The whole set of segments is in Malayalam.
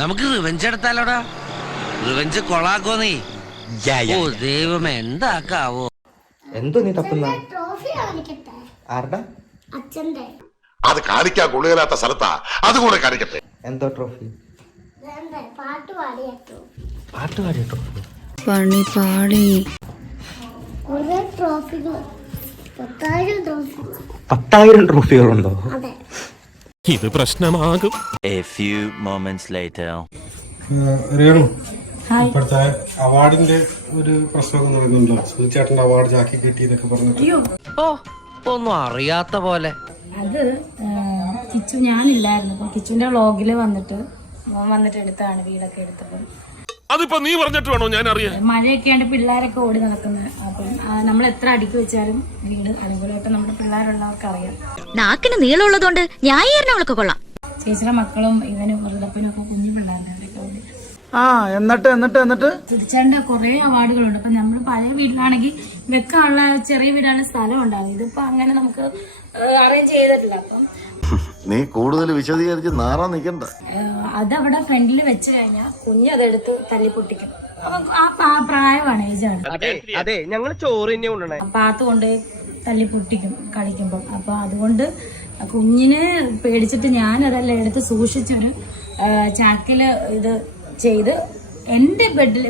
നമുക്ക് റിവെഞ്ച് എടുത്താലോടാ. റിവെഞ്ച് കൊളാക്കോ നീ. ഓ ദൈവമേ, എന്താക്കാവോ? എന്തോ നീ തപ്പുന്ന? ആരുടെ? അച്ഛന്റെ. അത് കാണിക്കാൻ കൊള്ളുകയില്ലാത്ത സ്ഥലത്താ, അതുകൂടെ കാണിക്കട്ടെ. എന്തോ ട്രോഫി? പാട്ട് പാടിയ ട്രോഫി. പാട്ട് പാടിയ ട്രോഫി? പണി പാടി. കുറെ ട്രോഫികൾ, 10,000 ട്രോഫികൾ. 10,000 ട്രോഫികളുണ്ടോ? അതെ. ഇത് പ്രശ്നമാകും. A few moments later. Renu, ഇപ്പോഴത്തെ അവാർഡിന്റെ ഒരു പ്രശ്നം നടക്കുന്നുണ്ടല്ലോ. സുചേട്ടന്റെ അവാർഡ് ചാക്കി കിട്ടിയെന്നൊക്കെ പറഞ്ഞിട്ട്. ഓ, ഒന്നും അറിയാത്ത പോലെ. അത് കിച്ചു ഞാനില്ലായിരുന്നു. അപ്പൊ കിച്ചുവിന്റെ വ്ളോഗില് വന്നിട്ട് എടുത്താണ് വീടൊക്കെ എടുത്തപ്പോൾ. അതിപ്പോ നീ പറഞ്ഞിട്ട് വേണോ ഞാൻ അറിയാൻ? മഴയൊക്കെ ആണ്ട് പിള്ളേരൊക്കെ ഓടി നടക്കുന്നത്. അപ്പം നമ്മൾ എത്ര അടുക്കി വെച്ചാലും വീട് അടിപൊളിയായിട്ട് നമ്മുടെ പിള്ളേരുള്ളവർക്ക് അറിയാം. നാക്കിന് നീളമുള്ളതുകൊണ്ട് ന്യായീകരണങ്ങളൊക്കെ കൊള്ളാം. ചേച്ചിയുടെ മക്കളും ഇവനും മുരുകപ്പനും ഒക്കെ കുഞ്ഞു പിള്ളേരുടെ എന്നിട്ട് സുധിച്ചേട്ടന്റെ കുറെ അവാർഡുകളുണ്ട്. അപ്പൊ നമ്മൾ പഴയ വീട്ടിലാണെങ്കിൽ വെക്കാനുള്ള ചെറിയ വീടാനുള്ള സ്ഥലം ഉണ്ടാകും. ഇതിപ്പോ അങ്ങനെ നമുക്ക് അറേഞ്ച് ചെയ്തിട്ടില്ല. അപ്പം നീ കൂടുതൽ വിശദീകരിച്ച് നാറാൻ നിൽക്കണ്ട. അതവിടെ ഫ്രണ്ടിൽ വെച്ച് കഴിഞ്ഞാൽ കുഞ്ഞതെടുത്ത് തല്ലി പൊട്ടിക്കും. ആ പ്രായമാണ്, ഏജാണ്. അതെ, ഞങ്ങൾ ചോറ് തന്നെ കൊണ്ടുവന്നേ. പാത്ത് കൊണ്ട് തല്ലി പൊട്ടിക്കും കളിക്കുമ്പം. അപ്പൊ അതുകൊണ്ട് കുഞ്ഞിനെ പേടിച്ചിട്ട് ഞാൻ അതെല്ലാം എടുത്ത് സൂക്ഷിച്ചൊരു ചാക്കില് ഇത് ചെയ്ത് എന്റെ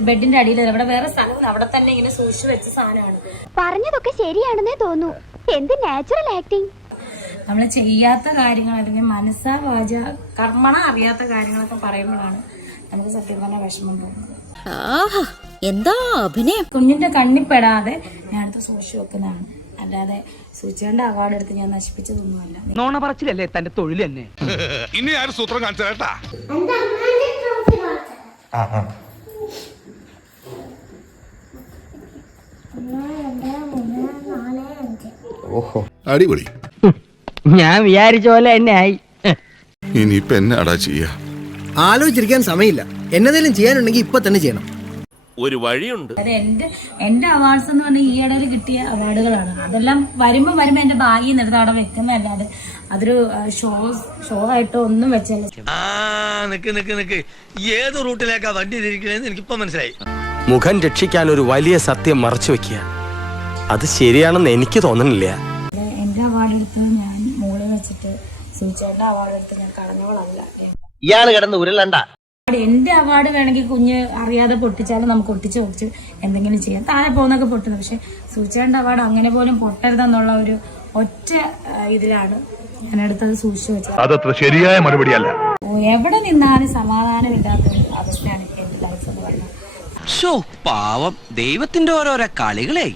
ബെഡിന്റെ അടിയിൽ, അവിടെ വേറെ സ്ഥലം, അവിടെ തന്നെ ഇങ്ങനെ സൂക്ഷിച്ചു വെച്ച സാധനമാണ്. പറഞ്ഞതൊക്കെ ശരിയാണെന്നേ തോന്നൂ. എന്ത് നാച്ചുറൽ ആക്ടിങ്. നമ്മൾ ചെയ്യാത്ത കാര്യങ്ങൾ അല്ലെങ്കിൽ മനസ്സാ വാച കർമ്മണ അറിയാത്ത കാര്യങ്ങളൊക്കെ പറയുമ്പോഴാണ് നമുക്ക് സത്യം പറഞ്ഞ വിഷമം തോന്നുന്നത്. എന്താ അഭിനയം! കുഞ്ഞിന്റെ കണ്ണിപ്പെടാതെ ഞാനടുത്ത് സൂക്ഷിച്ചു വെക്കുന്നതാണ്. അല്ലാതെ സൂചിയുടെ അവാർഡ് എടുത്ത് ഞാൻ നശിപ്പിച്ചതൊന്നുമല്ല. നോണ പറച്ചിലല്ലേ തന്റെ തൊഴിൽ തന്നെ. ഇനി ആരും സൂത്രം കാണിച്ചേട്ടാ. ഓഹോ, അടിപൊളി. ഞാൻ വിചാരിച്ച പോലെ തന്നെ ആയി. ഇനിയിപ്പൊ എന്നാടാ ചെയ്യാ? ആലോചിച്ചിരിക്കാൻ സമയമില്ല. എന്നതെങ്കിലും ചെയ്യാനുണ്ടെങ്കിൽ ഇപ്പൊ തന്നെ ചെയ്യണം. ഒരു വഴിയുണ്ട്. അത് എന്റെ അവാർഡ്സ് എന്ന് പറഞ്ഞാൽ ഈയിടെ കിട്ടിയ അവാർഡുകളാണ്. അതെല്ലാം വരുമ്പോ എന്റെ ഭാഗ്യം എടുത്ത് അവിടെ വെക്കുന്നതല്ലാതെ അതൊരു ഷോ ആയിട്ടോ ഒന്നും വെച്ചല്ല. നിക്ക് ഏത് റൂട്ടിലേക്കാ വണ്ടി തിരിക്കണേന്ന് എനിക്കിപ്പോ മനസ്സിലായി. മുഖം രക്ഷിക്കാൻ ഒരു വലിയ സത്യം മറച്ചു വെക്കുക, അത് ശരിയാണെന്ന് എനിക്ക് തോന്നുന്നില്ല. എന്റെ അവാർഡ് എടുത്ത് ഞാൻ മോളിൽ വെച്ചിട്ട് സൂചിയുടെ അവാർഡ് എടുത്ത് ഞാൻ കളഞ്ഞവളല്ല. ഇയാള് കിടന്ന് ഉരുളണ്ട. എന്റെ അവാർഡ് വേണമെങ്കിൽ കുഞ്ഞ് അറിയാതെ പൊട്ടിച്ചാലും നമുക്ക് ഒട്ടിച്ച് വെച്ച് എന്തെങ്കിലും ചെയ്യാം. താഴെ പോകുന്നൊക്കെ പൊട്ടുന്നത്. പക്ഷെ സൂചിയുടെ അവാർഡ് അങ്ങനെ പോലും പൊട്ടരുതെന്നുള്ള ഒരു ഒറ്റ ഇതിലാണ് ഞാൻ എടുത്തത് സൂക്ഷിച്ചു വെച്ചത്. അതത്ര ശരിയായ മറുപടിയല്ല. എവിടെ നിന്നാലും സമാധാനമില്ലാത്ത ഒരു അവസ്ഥയാണ് എന്റെ ലൈഫ് എന്ന് പറയുന്നത്. പാവം, ദൈവത്തിന്റെ ഓരോരോ കളികളെ.